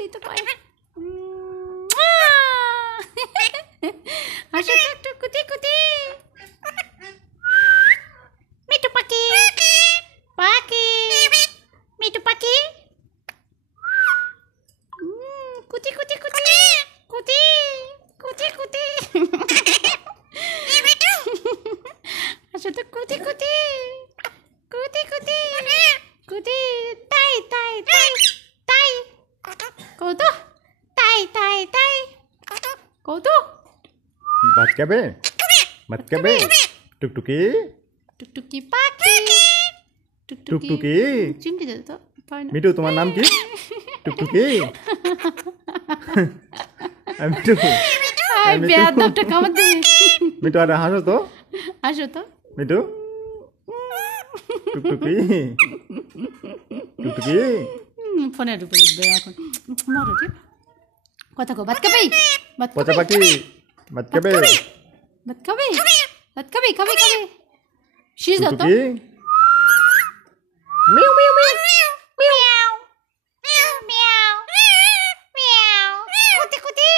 দিতে পারে আসো তো একটু কুতি কুতি মিঠু পাখি পাখি মিঠু পাখি কুতি কুতি কুতি কুতি কুতি কুতি আসো তো কুতি কুতি কুতি কুতি কুতি তাই তাই তাই তাই কত তাই তাই তাই কত ভাত খাবে ভাত খাবে টুকটুকি টুকটুকি পাখি টুকটুকি চিমটি দে তো মিঠু তোমার নাম কি টুকটুকি মিঠু বেয়াদবটা কামড় দিবি মিঠু আরে হাসো তো আসো তো মিঠু টুকটুকি টুকটুকি ফোনের উপরে উঠবে এখন মারো ঠিক কথা কো ভাত খাবি পচা পাখি ভাত খাবে ভাত খাবি ভাত খাবি খাবি খাবি শীষ দাও তো টুকটুকি মিউ মিউ মিউ মিয়াও মিয়াও মিয়াও কুতি কুতি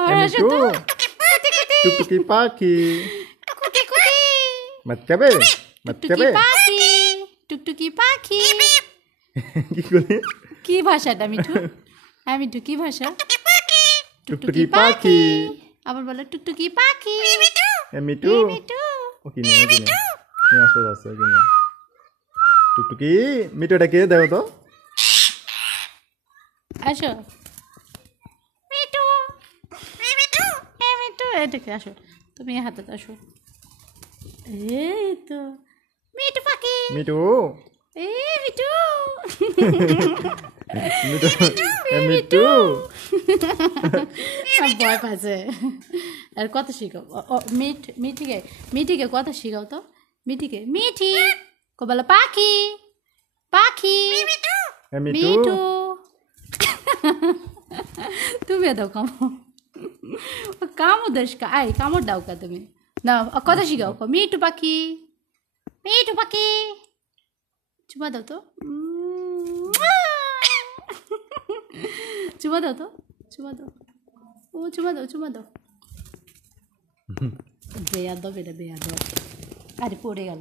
আর আসো তো কুতি কুতি টুকটুকি পাখি কুতি কুতি ভাত খাবে ভাত খাবে পাখি টুকটুকি পাখি কি করে কি ভাষাটা মিঠু হ্যাঁ মিঠু কি ভাষা টুকটুকি পাখি আবার বলো টুকটুকি পাখি মিঠু মিঠু ওকে নিয়ে আসো আসো কিনে টুকটুকি মিঠুটা কে দেও তো আসো মিঠু মিঠু মিঠু এটাকে আসো তুমি হাতে আসো এই তো মিঠু পাখি মিঠু মিঠু মিঠু মিঠু ভয় পাচ্ছে আর কত শিখাও মিঠিকে কত শিখাও তো মিঠিকে মিঠি কবলা পাখি পাখি মিঠু তুমি দাও কামড় দাস আই কামড় দাও কা তুমি না কথা শিখাও মিঠু পাখি চুমা দাও তো চুমা দাও তো চুমা দাও ও চুমা দাও বেয়াদব এটা বেয়াদব আরে পড়ে গেল